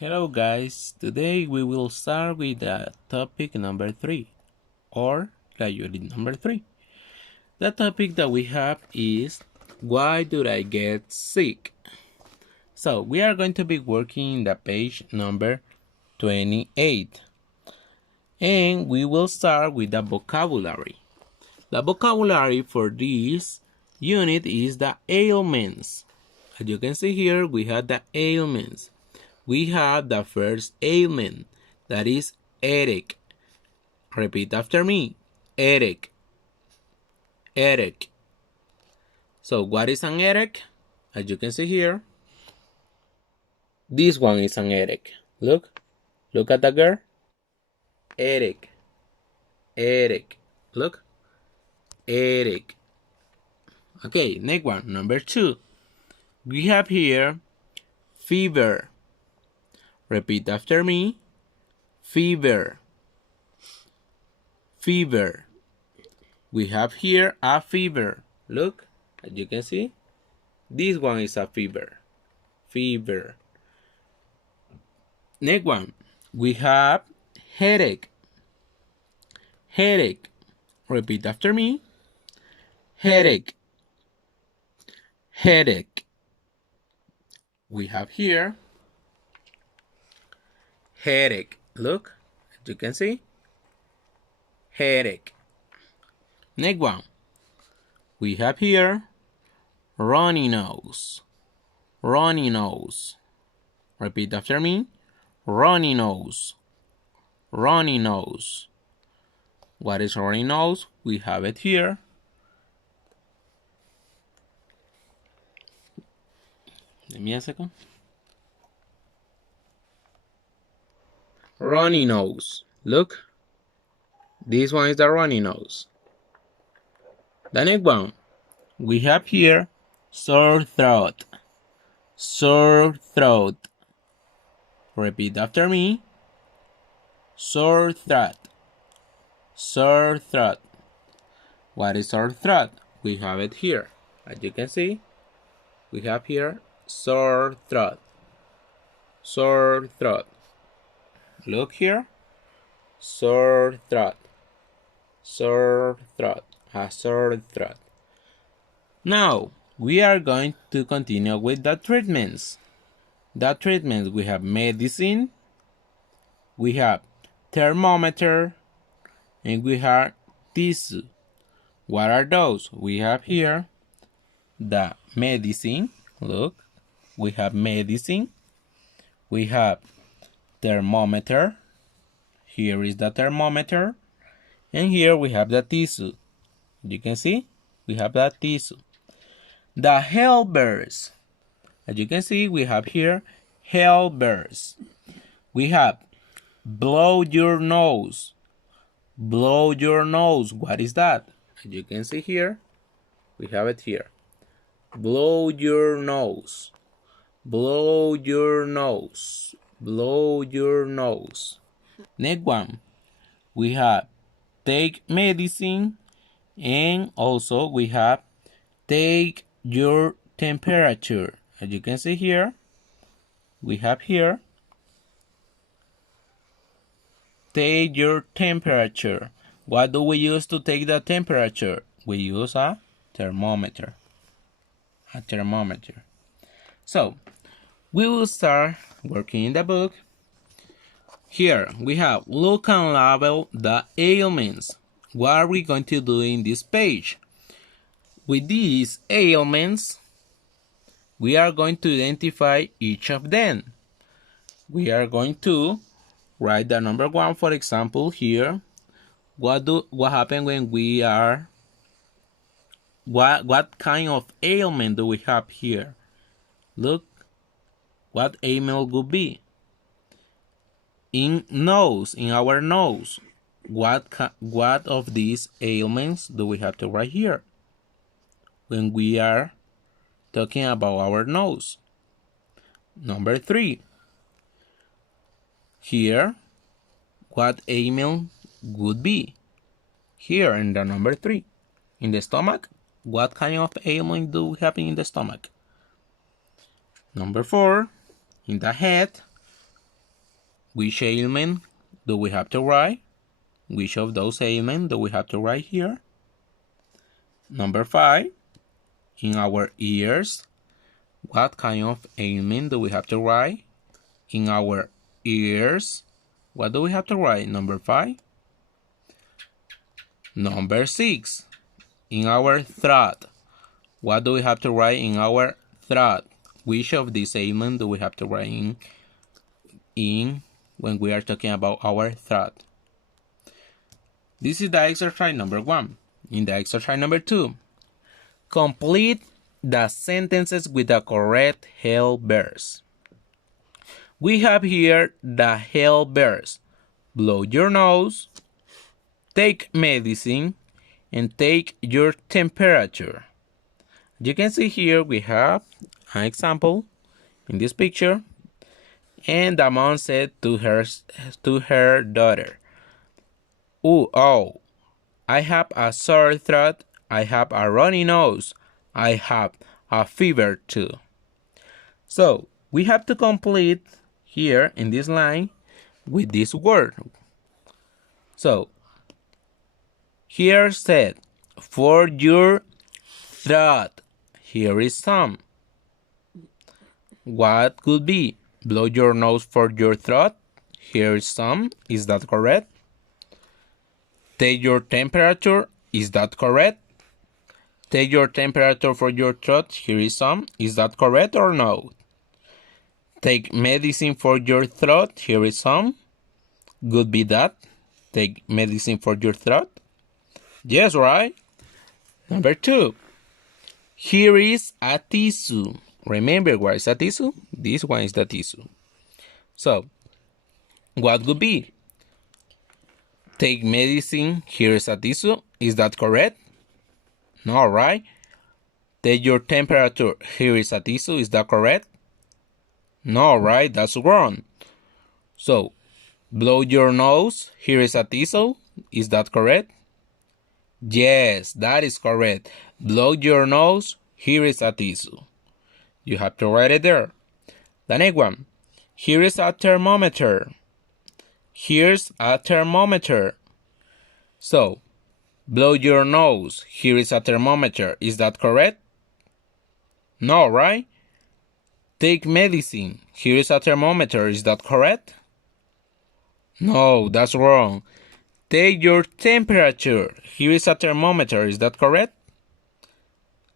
Hello guys, today we will start with topic number 3 or the unit number 3. The topic that we have is why do I get sick? So we are going to be working in the page number 28 and we will start with the vocabulary. The vocabulary for this unit is the ailments. As you can see here, we have the ailments. We have the first ailment, that is headache. Repeat after me, headache, headache. So what is an headache? As you can see here, this one is an headache. Look at the girl. Headache, headache. Look, headache. Okay, next one, number 2. We have here fever. Repeat after me, fever, fever. We have here a fever. Look, as you can see, this one is a fever, fever. Next one, we have headache, headache. Repeat after me, headache, headache. We have here headache. Look, as you can see, headache. Next one, we have here runny nose, runny nose. Repeat after me, runny nose, runny nose. What is runny nose? We have it here. Give me a second. Runny nose. Look, this one is the runny nose. The next one, we have here sore throat, sore throat. Repeat after me, sore throat, sore throat. What is sore throat? We have it here. As you can see, we have here sore throat, sore throat. Look here, sore throat, sore throat, a sore throat. Now, we are going to continue with the treatments. The treatments, we have medicine, we have thermometer, and we have tissue. What are those? We have here the medicine. Look, we have medicine, we have thermometer. Here is the thermometer, and here we have the tissue. You can see we have that tissue. The helpers, as you can see, we have here helpers. We have blow your nose, blow your nose. What is that? As you can see here, we have it here. Blow your nose, blow your nose, blow your nose. Next one, we have take medicine, and also we have take your temperature. As you can see here, we have here take your temperature. What do we use to take the temperature? We use a thermometer. A thermometer. So we will start working in the book. Here we have look and label the ailments. What are we going to do in this page? With these ailments, we are going to identify each of them. We are going to write the number 1, for example, here. What happens when we are, what kind of ailment do we have here? Look, what ailment would be? In nose, in our nose, what of these ailments do we have to write here when we are talking about our nose? Number 3, here, what ailment would be? Here in the number 3, in the stomach, what kind of ailment do we have in the stomach? Number 4, in the head, which ailment do we have to write? Which of those ailments do we have to write here? Number 5, in our ears, what kind of ailment do we have to write? In our ears, what do we have to write? Number 5. Number 6, in our throat, what do we have to write in our throat? Which of these ailments do we have to write in when we are talking about our throat? This is the exercise number 1. In the exercise number 2, complete the sentences with the correct help verbs. We have here the help verbs: blow your nose, take medicine, and take your temperature. You can see here we have an example in this picture, and the mom said to her daughter, "Oh, I have a sore throat, I have a runny nose, I have a fever too." So we have to complete here in this line with this word. So here said, for your throat, here is some. What could be? Blow your nose for your throat, here is some. Is that correct? Take your temperature, is that correct? Take your temperature for your throat, here is some. Is that correct or no? Take medicine for your throat, here is some. Could be that. Take medicine for your throat. Yes, right? Number 2. Here is a tissue. Remember what is a tissue? This one is the tissue. So, what would be? Take medicine, here is a tissue. Is that correct? No, right? Take your temperature, here is a tissue. Is that correct? No, right? That's wrong. So, blow your nose, here is a tissue. Is that correct? Yes, that is correct. Blow your nose, here is a tissue. You have to write it there. The next one. Here is a thermometer. Here's a thermometer. So, blow your nose, here is a thermometer. Is that correct? No, right? Take medicine, here is a thermometer. Is that correct? No, that's wrong. Take your temperature, here is a thermometer. Is that correct?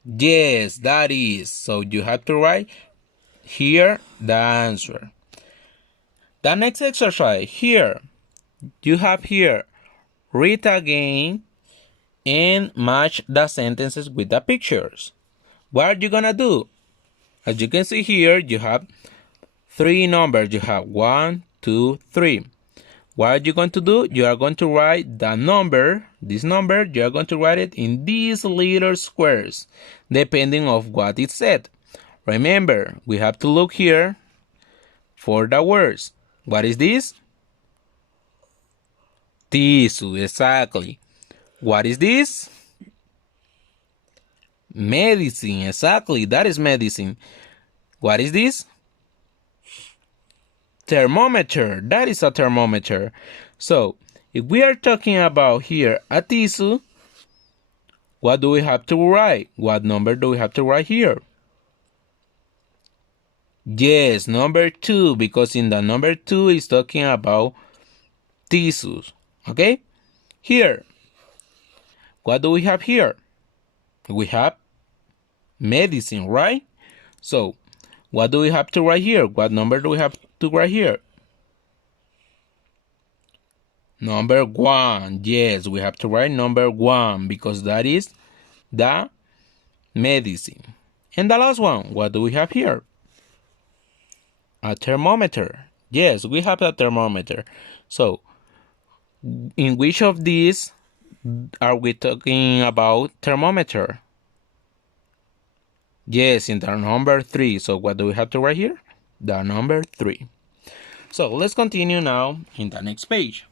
Yes, that is. So you have to write here the answer. The next exercise here, you have here, read again and match the sentences with the pictures. What are you gonna do? As you can see here, you have 3 numbers. You have 1, 2, 3. What are you going to do? You are going to write the number, this number, you are going to write it in these little squares, depending of what it said. Remember, we have to look here for the words. What is this? Tissue, exactly. What is this? Medicine, exactly, that is medicine. What is this? Thermometer, that is a thermometer. So, if we are talking about here a tissue, what do we have to write? What number do we have to write here? Yes, number 2, because in the number 2 is talking about tissues. Okay? Here, what do we have here? We have medicine, right? So, what do we have to write here? What number do we have to write here? Number 1. Yes, we have to write number 1 because that is the medicine. And the last one, what do we have here? A thermometer. Yes, we have a thermometer. So, in which of these are we talking about thermometer? Yes, in the number 3. So what do we have to write here? The number 3. So let's continue now in the next page.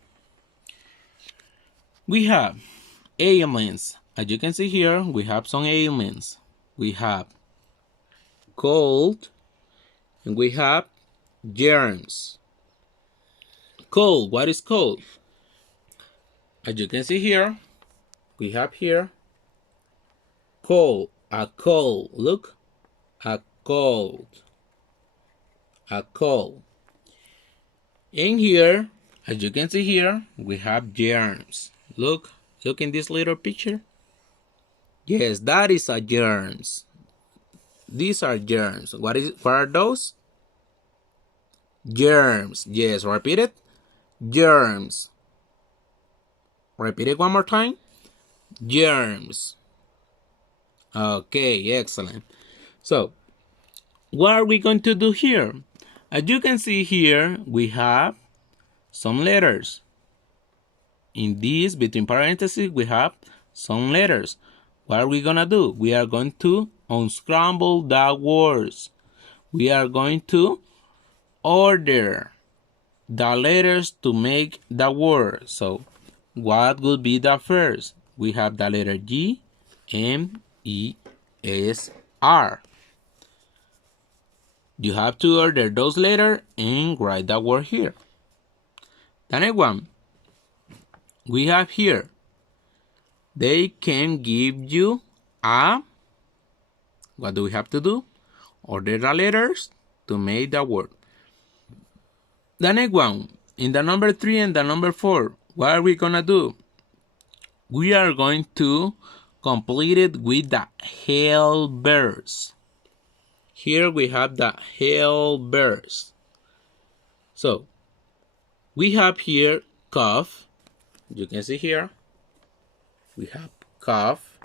We have ailments. As you can see here, we have some ailments. We have cold and we have germs. Cold. What is cold? As you can see here, we have here cold. A cold. Look. A cold. A cold. In here, as you can see here, we have germs. Look in this little picture. Yes, that is a germs. These are germs. What are those? Germs. Yes, repeat it. Germs. Repeat it one more time. Germs. Okay, excellent. So, what are we going to do here? As you can see here, we have some letters. In this, between parentheses, we have some letters. What are we gonna do? We are going to unscramble the words. We are going to order the letters to make the word. So, what would be the first? We have the letter G, M, E, S, R. You have to order those letters and write the word here. The next one, we have here, they can give you a, what do we have to do? Order the letters to make the word. The next one, in the number 3 and the number 4, what are we gonna do? We are going to complete it with the hell verbs. Here we have the hell verbs. So, we have here cough. You can see here. We have cough.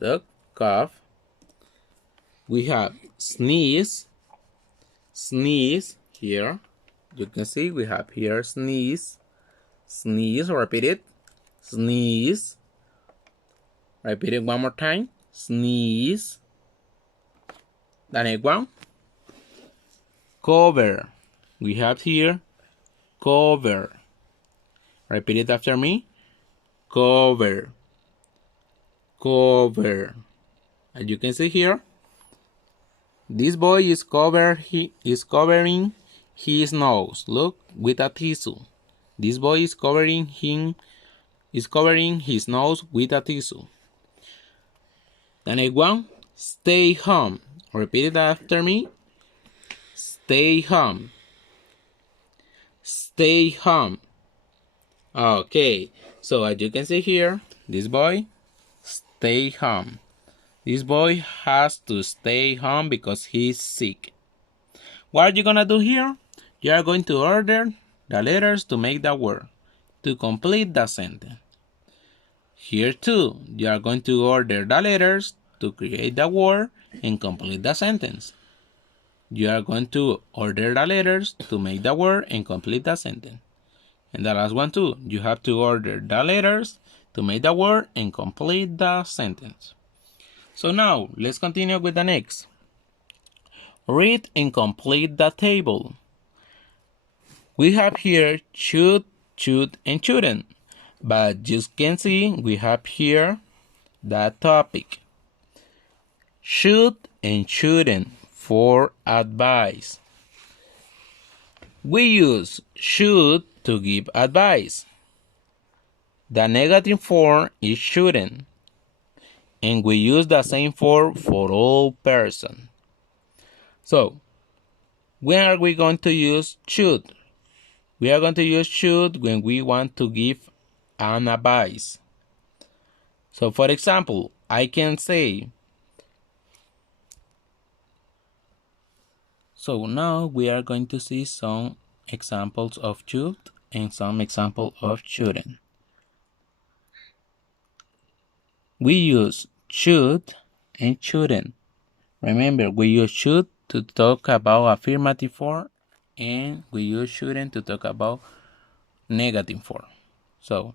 Look, cough. We have sneeze. Sneeze here. You can see we have here sneeze. Sneeze, repeat it. Sneeze. Repeat it one more time. Sneeze. The next one. Cover. We have here cover. Repeat it after me. Cover. Cover. As you can see here, this boy is covering his nose. Look, with a tissue. This boy is covering his nose with a tissue. The next one, stay home. Repeat it after me. Stay home. Stay home. Okay, so as you can see here, this boy stay home. This boy has to stay home because he's sick. What are you gonna do here? You are going to order the letters to make the word, to complete the sentence. Here too, you are going to order the letters to create the word and complete the sentence. You are going to order the letters to make the word and complete the sentence. And the last one too, you have to order the letters to make the word and complete the sentence. So now, let's continue with the next. Read and complete the table. We have here should, and shouldn't. But you can see we have here the topic. Should and shouldn't for advice. We use should to give advice. The negative form is shouldn't. And we use the same form for all persons. So, when are we going to use should? We are going to use should when we want to give an advice. So, for example, I can say, so now we are going to see some examples of should and some examples of shouldn't. We use should and shouldn't. Remember, we use should to talk about affirmative form and we use shouldn't to talk about negative form. So,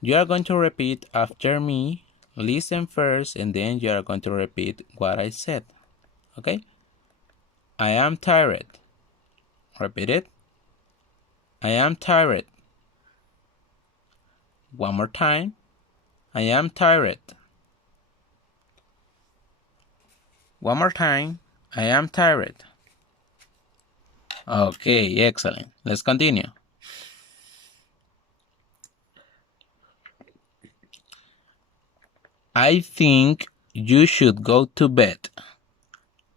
you are going to repeat after me, listen first, and then you are going to repeat what I said. Okay? I am tired. Repeat it. I am tired. One more time. I am tired. One more time. I am tired. Okay, excellent. Let's continue. I think you should go to bed.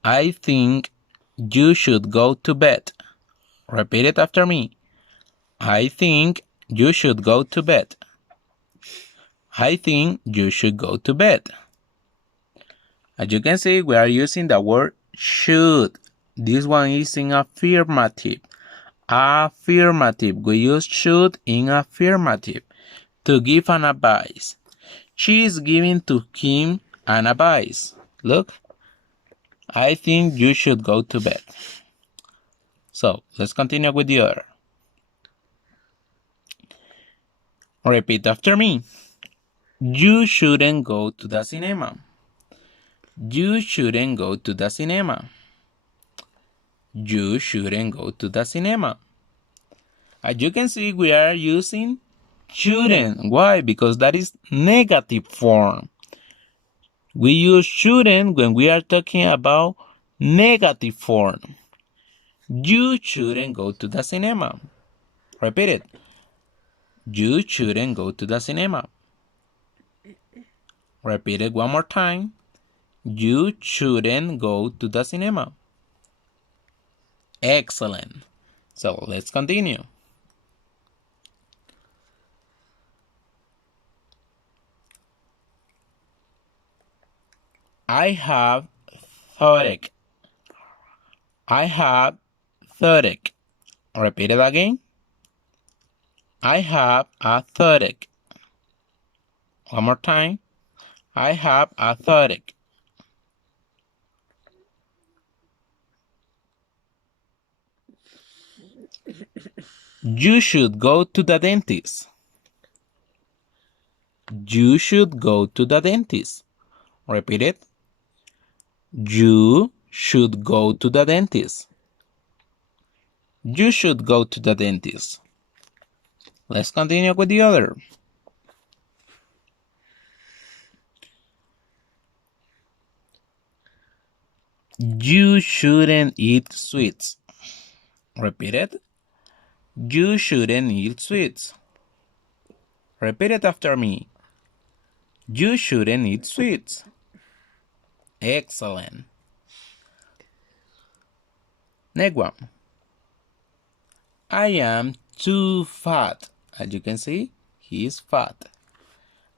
I think you should go to bed. Repeat it after me. I think you should go to bed. I think you should go to bed. As you can see, we are using the word should. This one is in affirmative. Affirmative. We use should in affirmative to give an advice. She is giving to him an advice. Look, I think you should go to bed. So let's continue with the other. Repeat after me. You shouldn't go to the cinema. You shouldn't go to the cinema. You shouldn't go to the cinema. As you can see, we are using shouldn't. Why? Because that is negative form. We use shouldn't when we are talking about negative form. You shouldn't go to the cinema. Repeat it. You shouldn't go to the cinema. Repeat it one more time. You shouldn't go to the cinema. Excellent. So let's continue. I have thoracic. I have thoracic. Repeat it again. I have a thoracic. One more time. I have a thoracic. You should go to the dentist. You should go to the dentist. Repeat it. You should go to the dentist. You should go to the dentist. Let's continue with the other. You shouldn't eat sweets. Repeat it. You shouldn't eat sweets. Repeat it after me. You shouldn't eat sweets. Excellent. Next one. I am too fat. As you can see, he is fat.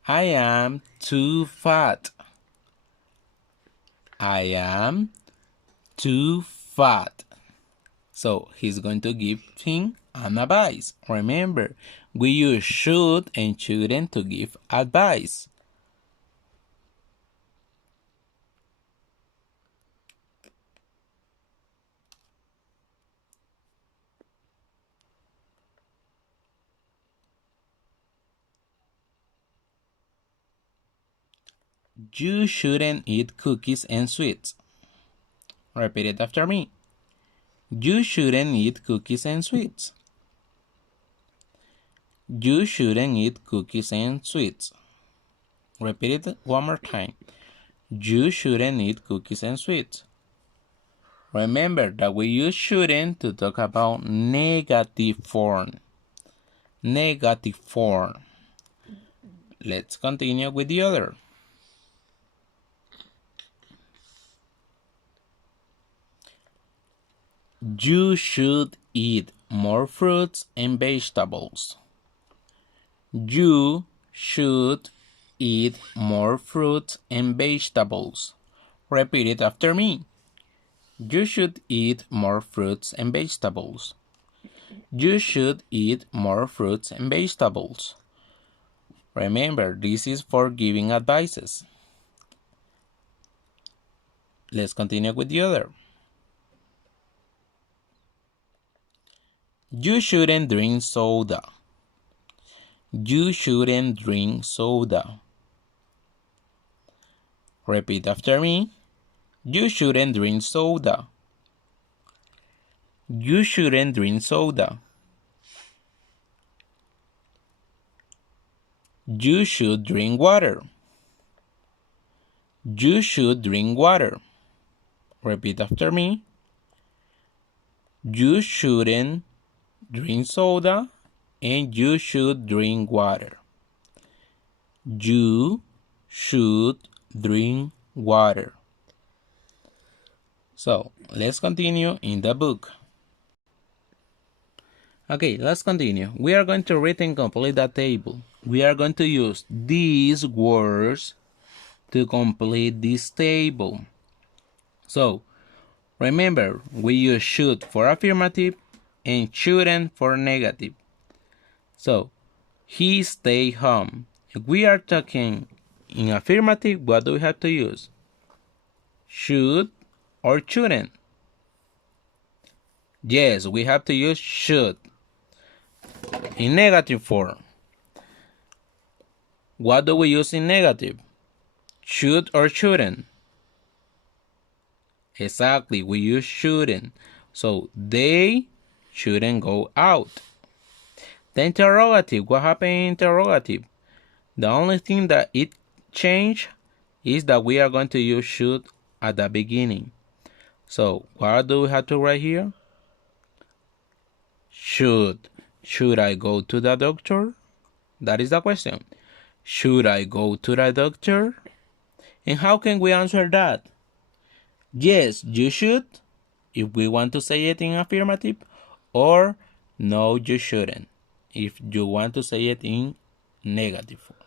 I am too fat. I am too fat. So he's going to give him an advice. Remember, we use should and shouldn't to give advice. You shouldn't eat cookies and sweets. Repeat it after me. You shouldn't eat cookies and sweets. You shouldn't eat cookies and sweets. Repeat it one more time. You shouldn't eat cookies and sweets. Remember that we use shouldn't to talk about negative form. Negative form. Let's continue with the other. You should eat more fruits and vegetables. You should eat more fruits and vegetables. Repeat it after me. You should eat more fruits and vegetables. You should eat more fruits and vegetables. Remember, this is for giving advices. Let's continue with the other. You shouldn't drink soda. You shouldn't drink soda. Repeat after me. You shouldn't drink soda. You shouldn't drink soda. You should drink water. You should drink water. Repeat after me. You shouldn't drink soda and you should drink water. You should drink water. So let's continue in the book. Okay, let's continue. We are going to read and complete that table. We are going to use these words to complete this table. So remember, we use should for affirmative and shouldn't for negative. So he stay home. If we are talking in affirmative, what do we have to use? Should or shouldn't? Yes, we have to use should. In negative form, what do we use in negative? Should or shouldn't? Exactly, we use shouldn't. So they shouldn't go out. The interrogative, what happened in interrogative? The only thing that it changed is that we are going to use should at the beginning. So what do we have to write here? Should. Should I go to the doctor? That is the question. Should I go to the doctor? And how can we answer that? Yes, you should, if we want to say it in affirmative, or no, you shouldn't, if you want to say it in negative form.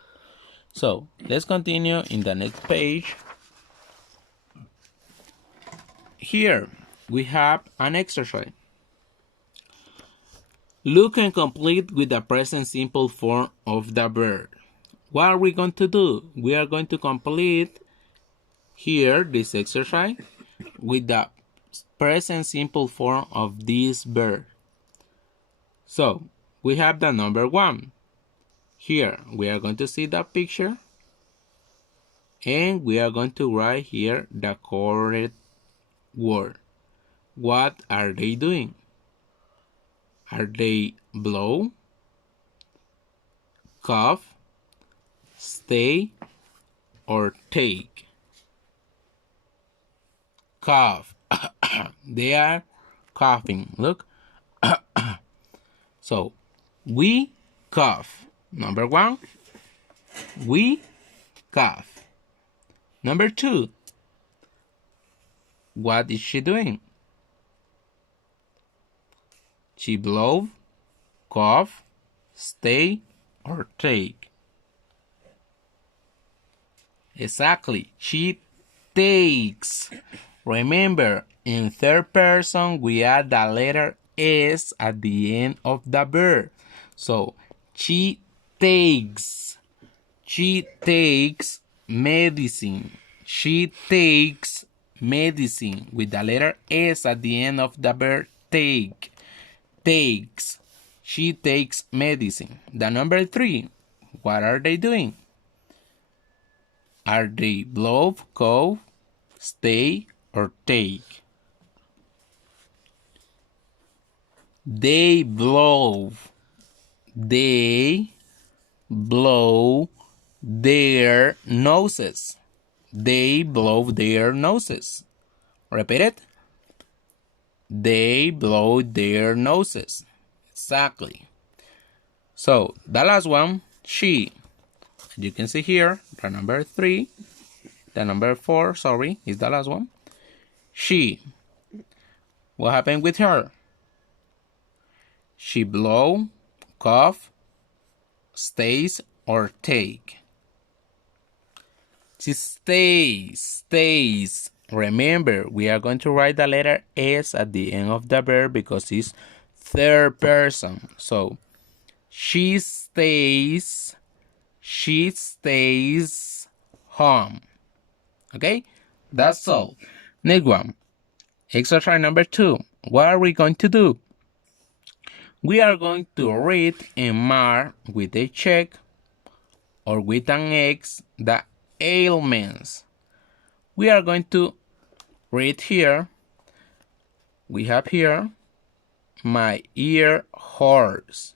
So let's continue in the next page. Here we have an exercise. Look and complete with the present simple form of the verb. What are we going to do? We are going to complete here this exercise with the present simple form of this verb. So we have the number 1. Here we are going to see the picture and we are going to write here the correct word. What are they doing? Are they blow, cough, stay, or take? Cough. They are coughing. Look. So we cough. Number 1, we cough. Number 2, what is she doing? She blow, cough, stay, or take? Exactly, she takes. Remember, in third person, we add the letter S at the end of the verb. So, she takes. She takes medicine. She takes medicine with the letter S at the end of the verb take. Takes. She takes medicine. The number 3, what are they doing? Are they blow, cough, stay, or take? They blow. They blow their noses. They blow their noses. Repeat it. They blow their noses. Exactly. So the last one, she. You can see here the number 3. The number 4, sorry, is the last one. She. What happened with her? She blow, cough, stays, or take? She stays. Remember, we are going to write the letter S at the end of the verb because it's third person. So, she stays home. Okay? That's all. Next one. Exercise number 2. What are we going to do? We are going to read and mark with a check or with an X the ailments. We are going to read here. We have here, my ear hurts.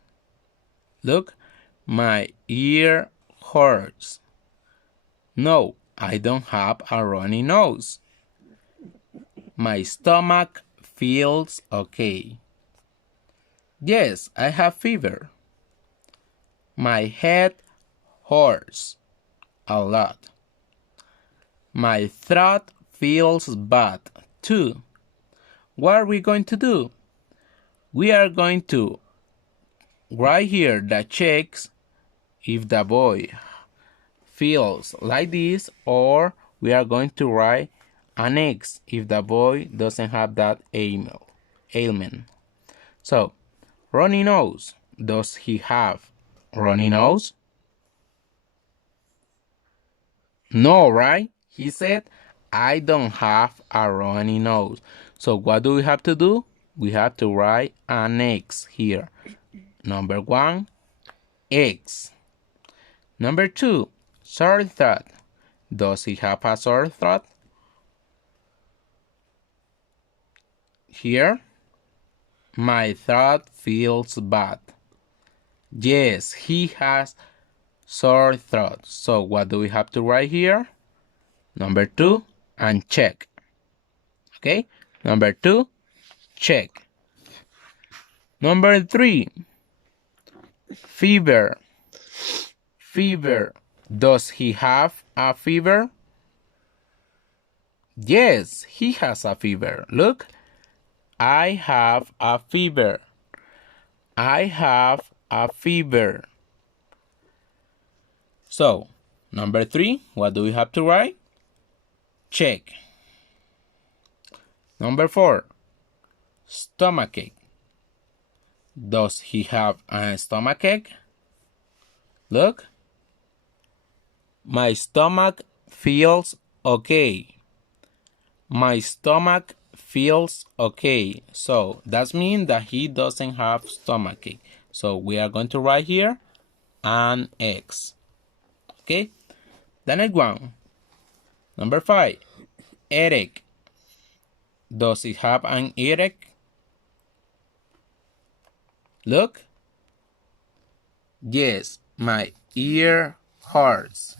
Look, my ear hurts. No, I don't have a runny nose. My stomach feels okay. Yes, I have fever. My head hurts a lot. My throat feels bad too. What are we going to do? We are going to write here that checks if the boy feels like this, or we are going to write an X if the boy doesn't have that ailment. So, runny nose. Does he have runny nose? No, right? He said, I don't have a runny nose. So what do we have to do? We have to write an X here. Number 1, X. Number 2, sore throat. Does he have a sore throat? Here, my throat feels bad. Yes, he has sore throat. So what do we have to write here? Number 2, and check. Okay, number 2, check. Number 3, fever. Fever. Does he have a fever? Yes, he has a fever. Look, I have a fever. I have a fever. So, number 3, what do we have to write? Check. Number 4, stomachache. Does he have a stomachache? Look, my stomach feels okay. My stomach feels okay. So that means that he doesn't have stomachache. So we are going to write here an X. Okay, the next one. Number 5, headache. Does he have an headache? Look. Yes, my ear hurts.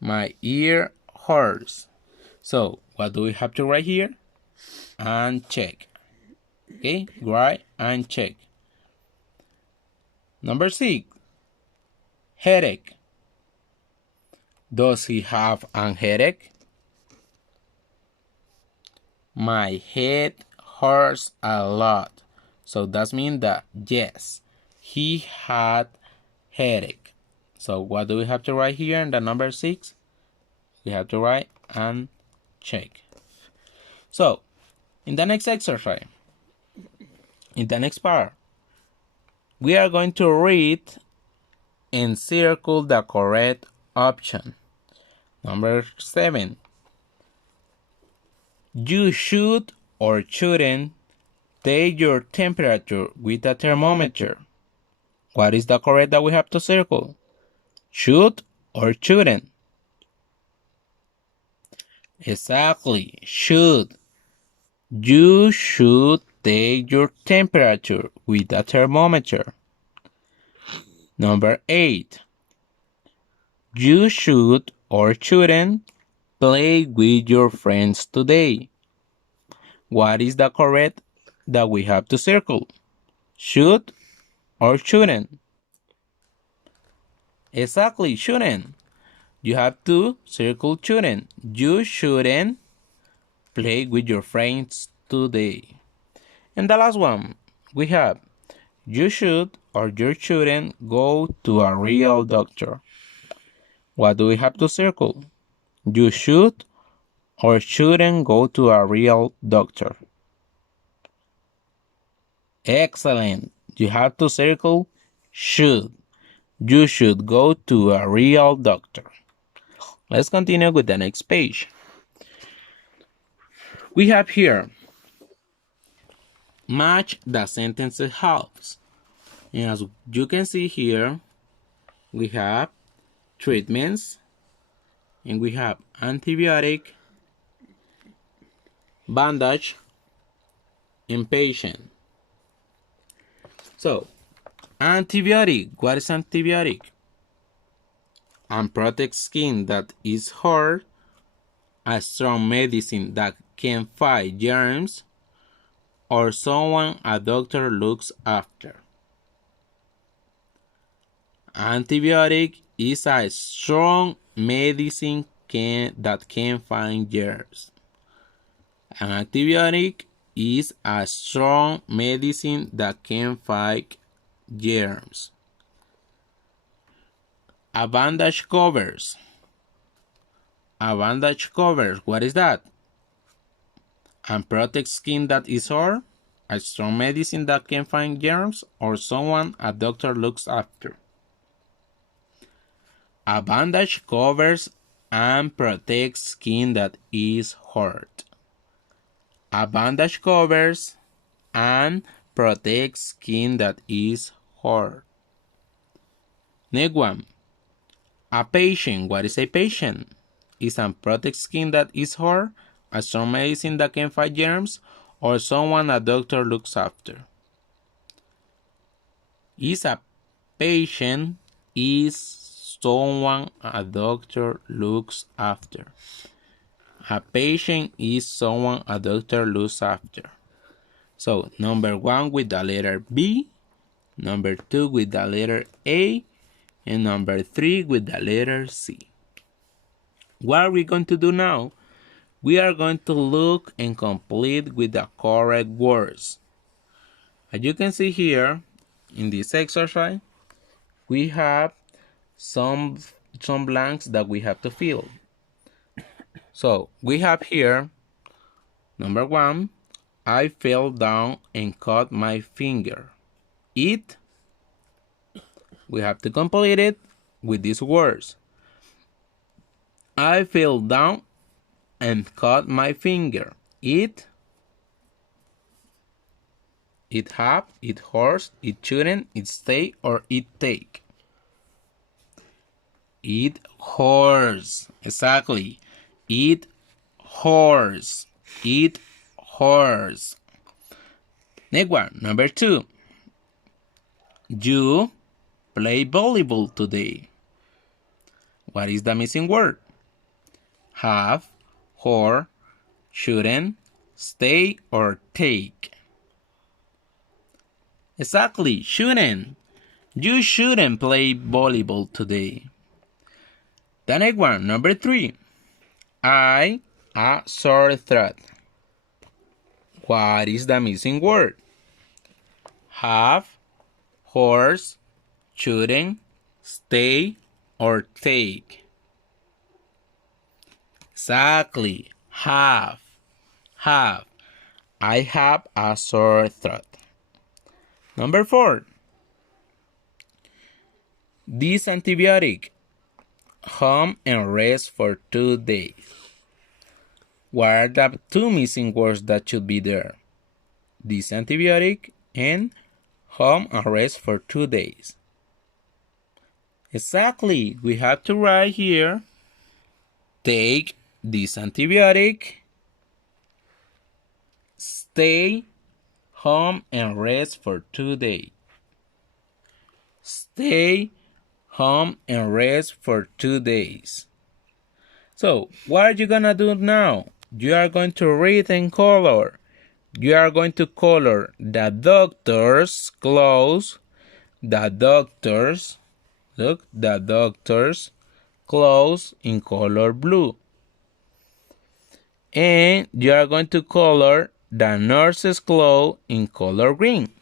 My ear hurts. So what do we have to write here? And check. Okay, write and check. Number 6, headache. Does he have an headache? My head hurts a lot. So that means that yes, he had headache. So what do we have to write here in the number 6? We have to write and check. So in the next exercise, in the next part, we are going to read and circle the correct option. Number 7, you should or shouldn't take your temperature with a thermometer. What is the correct that we have to circle? Should or shouldn't? Exactly, should. You should take your temperature with a thermometer. Number 8, you should or shouldn't play with your friends today. What is the correct that we have to circle? Should or shouldn't? Exactly, shouldn't. You have to circle shouldn't. You shouldn't play with your friends today. And the last one, we have you should or you shouldn't go to a real doctor. What do we have to circle? You should or shouldn't go to a real doctor. Excellent. You have to circle should. You should go to a real doctor. Let's continue with the next page. We have here match the sentences halves. And as you can see here, we have treatments, and we have antibiotic, bandage, and patient. So, antibiotic. What is antibiotic? And protect skin that is hurt, a strong medicine that can fight germs, or someone a doctor looks after. Antibiotic is a strong medicine can fight germs. An antibiotic is a strong medicine that can fight germs. A bandage covers. A bandage covers. What is that? And protects skin that is sore. A strong medicine that can fight germs, or someone a doctor looks after. A bandage covers and protects skin that is hurt. A bandage covers and protects skin that is hurt. Next one. A patient. What is a patient? Is and protects skin that is hurt, a strong medicine that can fight germs, or someone a doctor looks after. Is a patient is someone a doctor looks after. A patient is someone a doctor looks after. So, number 1 with the letter B, number 2 with the letter A, and number 3 with the letter C. What are we going to do now? We are going to look and complete with the correct words. As you can see here, in this exercise, we have some blanks that we have to fill. So, we have here, number 1, I fell down and cut my finger. It, we have to complete it with these words. I fell down and cut my finger. It have, it hurts, it shouldn't, it stay, or it take. It hurts. Exactly. It hurts. It hurts. Next one, number 2. You play volleyball today. What is the missing word? Have, or, shouldn't, stay, or take. Exactly, shouldn't. You shouldn't play volleyball today. The next one, number 3. I a sore throat. What is the missing word? Have, horse, shouldn't, stay, or take. Exactly, have. I have a sore throat. Number 4. This antibiotic. Home and rest for 2 days. What are the 2 missing words that should be there? This antibiotic and home and rest for 2 days. Exactly. We have to write here, take this antibiotic, stay home and rest for 2 days. Stay home and rest for 2 days. So, what are you gonna do now? You are going to read in color. You are going to color the doctor's clothes, the doctor's, look, the doctor's clothes in color blue. And you are going to color the nurse's clothes in color green.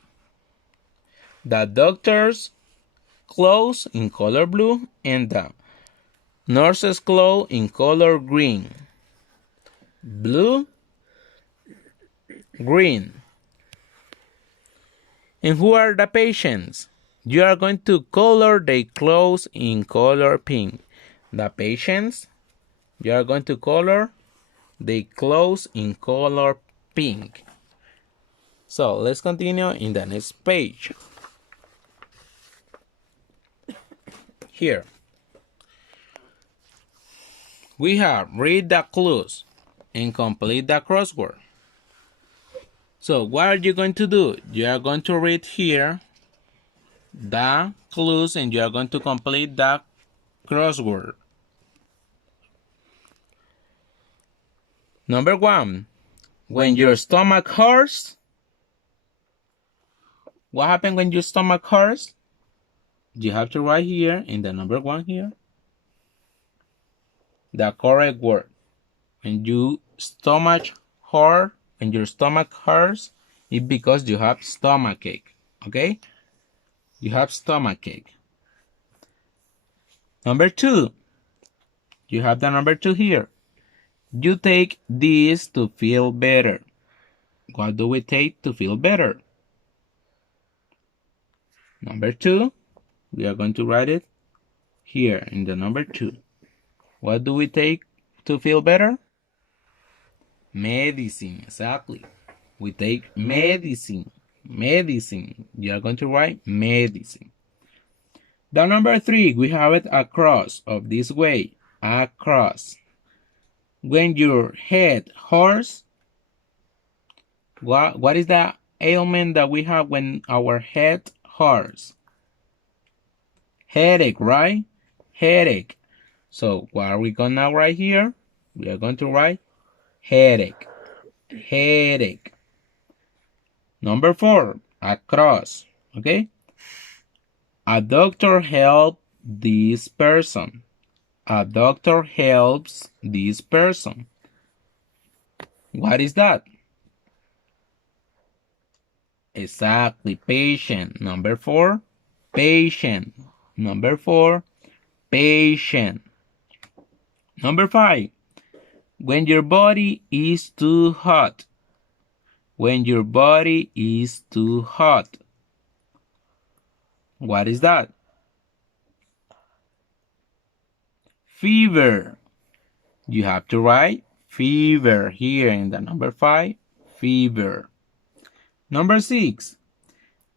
The doctor's clothes in color blue and the nurse's clothes in color green. Blue, green. And who are the patients? You are going to color their clothes in color pink. The patients, you are going to color their clothes in color pink. So let's continue in the next page. Here, we have read the clues and complete the crossword. So what are you going to do? You are going to read here the clues and you are going to complete the crossword. Number 1, when your stomach hurts. What happens when your stomach hurts? You have to write here in the number 1 here. the correct word. When your stomach hurts, it's because you have stomach ache. Okay? You have stomach ache. Number 2. You have the number 2 here. You take this to feel better. What do we take to feel better? Number 2. We are going to write it here in the number 2. What do we take to feel better? Medicine, exactly. We take medicine. Medicine. You are going to write medicine. The number 3, we have it across of this way. Across. When your head hurts, what is the ailment that we have when our head hurts? Headache, right? Headache. So what are we gonna write here? We are going to write headache. Headache. Number 4, across. Okay? A doctor helped this person. A doctor helps this person. What is that? Exactly, patient. Number 4, patient. Number 4, patient. Number 5, when your body is too hot. When your body is too hot. What is that? Fever. You have to write fever here in the number 5. Fever. Number 6.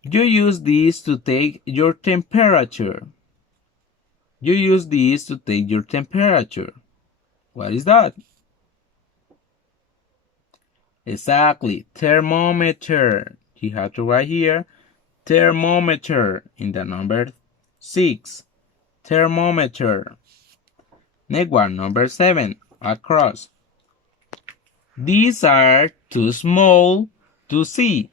You use this to take your temperature. You use this to take your temperature. What is that? Exactly, thermometer. You have to write here thermometer in the number 6. Thermometer. Next one, number 7, across. These are too small to see,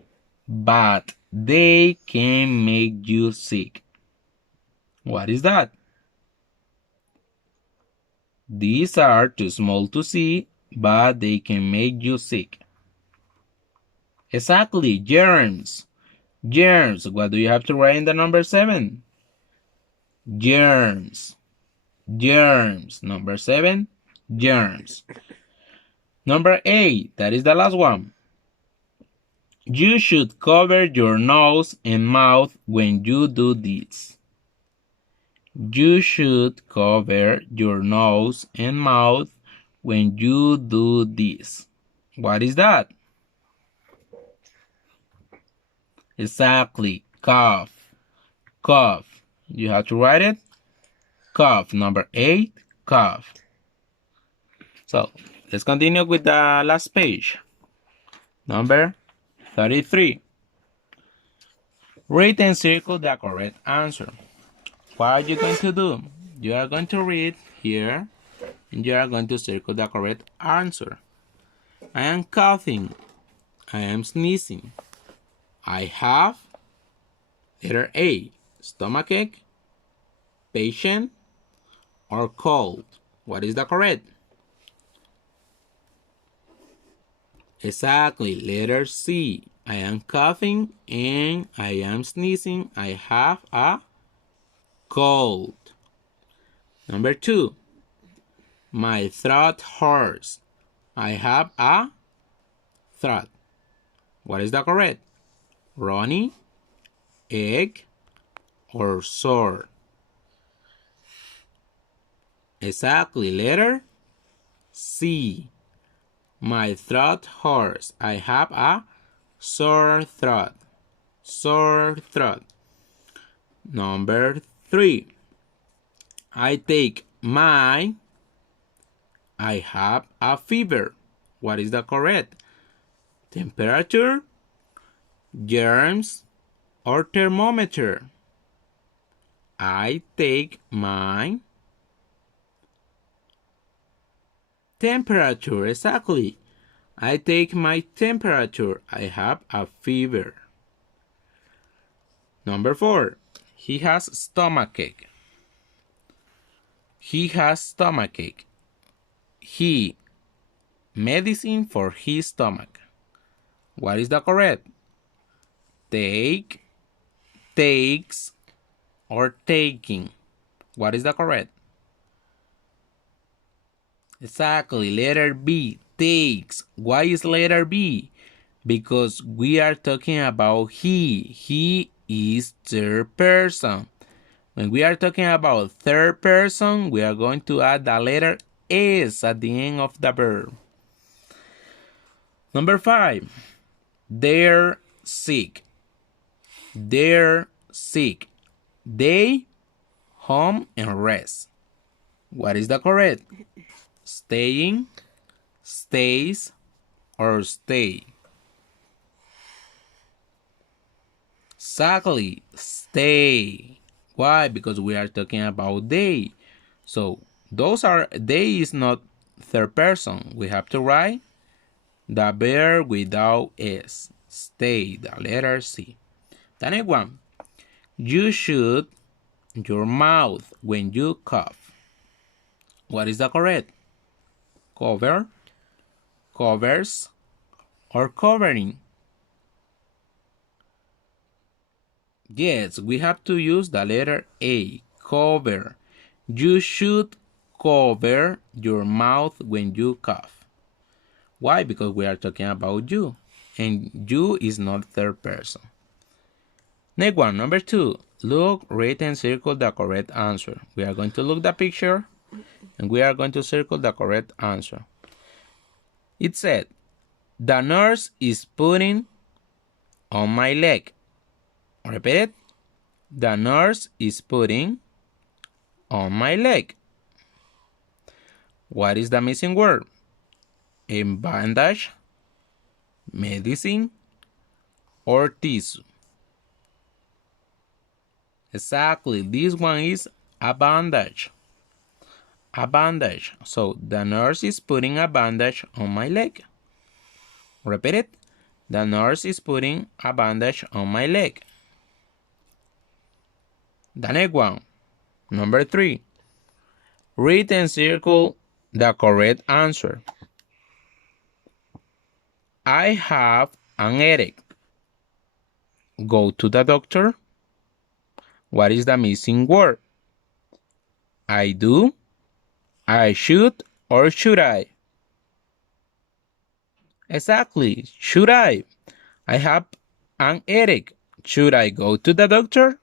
but they can make you sick. What is that? These are too small to see, but they can make you sick. Exactly, germs. Germs. What do you have to write in the number 7? Germs. Germs. Number 7, germs. Number 8, that is the last one. You should cover your nose and mouth when you do this. You should cover your nose and mouth when you do this. What is that? Exactly, cough. Cough. You have to write it. Cough. Number 8, cough. So, let's continue with the last page. Number 33. Read and circle the correct answer. What are you going to do? You are going to read here and you are going to circle the correct answer. I am coughing. I am sneezing. I have letter A, stomachache, patient, or cold. What is the correct? Exactly, letter C. I am coughing and I am sneezing. I have a cold. Number 2. My throat hurts. I have a throat. What is the correct? Runny, ache, or sore? Exactly, letter C. My throat hurts. I have a sore throat. Sore throat. Number 3. I take my. I have a fever. What is the correct? Temperature, germs, or thermometer? I take my temperature. Exactly. I take my temperature. I have a fever. Number 4. He has stomachache. He has stomachache. he medicine for his stomach. What is the correct? Take, takes, or taking. What is the correct? Exactly, letter B, takes. Why is letter B? Because we are talking about he. He is third person. When we are talking about third person, we are going to add the letter S at the end of the verb. Number 5, they're sick. They're sick. They home and rest. What is the correct? Staying, stays, or stay. Exactly, stay. Why? Because we are talking about they. So they is not third person. We have to write the verb without s. Stay, the letter C. The next one. You should your mouth when you cough. What is the correct? Cover, covers, or covering? Yes, we have to use the letter A, cover. You should cover your mouth when you cough. Why? Because we are talking about you, and you is not third person. Next one, number 2. Look, read, and circle the correct answer. We are going to look the picture, and we are going to circle the correct answer. It said, the nurse is putting on my leg. Repeat it. The nurse is putting on my leg. What is the missing word? A bandage, medicine, or tissue? Exactly, this one is a bandage. A bandage. So the nurse is putting a bandage on my leg. Repeat it. The nurse is putting a bandage on my leg. The next one, number 3. Read and circle the correct answer. I have an headache. Go to the doctor. What is the missing word? I do, I should, or should I? Exactly, should I? I have an headache. Should I go to the doctor?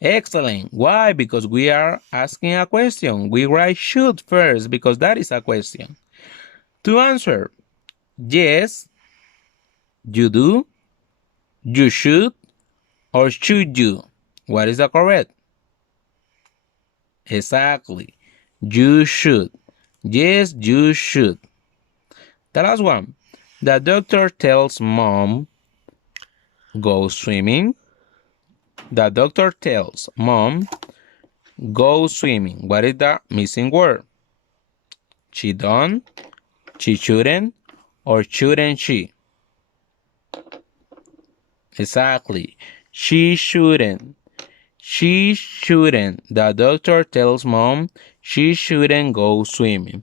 Excellent. Why? Because we are asking a question. We write should first because that is a question. To answer, yes, you do, you should, or should you? What is the correct? Exactly. You should. Yes, you should. The last one. The doctor tells mom, go swimming. The doctor tells mom, go swimming. What is the missing word? She don't, she shouldn't, or shouldn't she? Exactly. She shouldn't. She shouldn't. The doctor tells mom she shouldn't go swimming.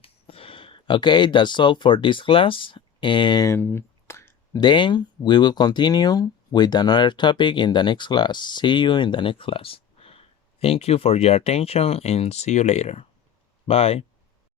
Okay, that's all for this class. And then we will continue with another topic in the next class. See you in the next class. Thank you for your attention and see you later. Bye.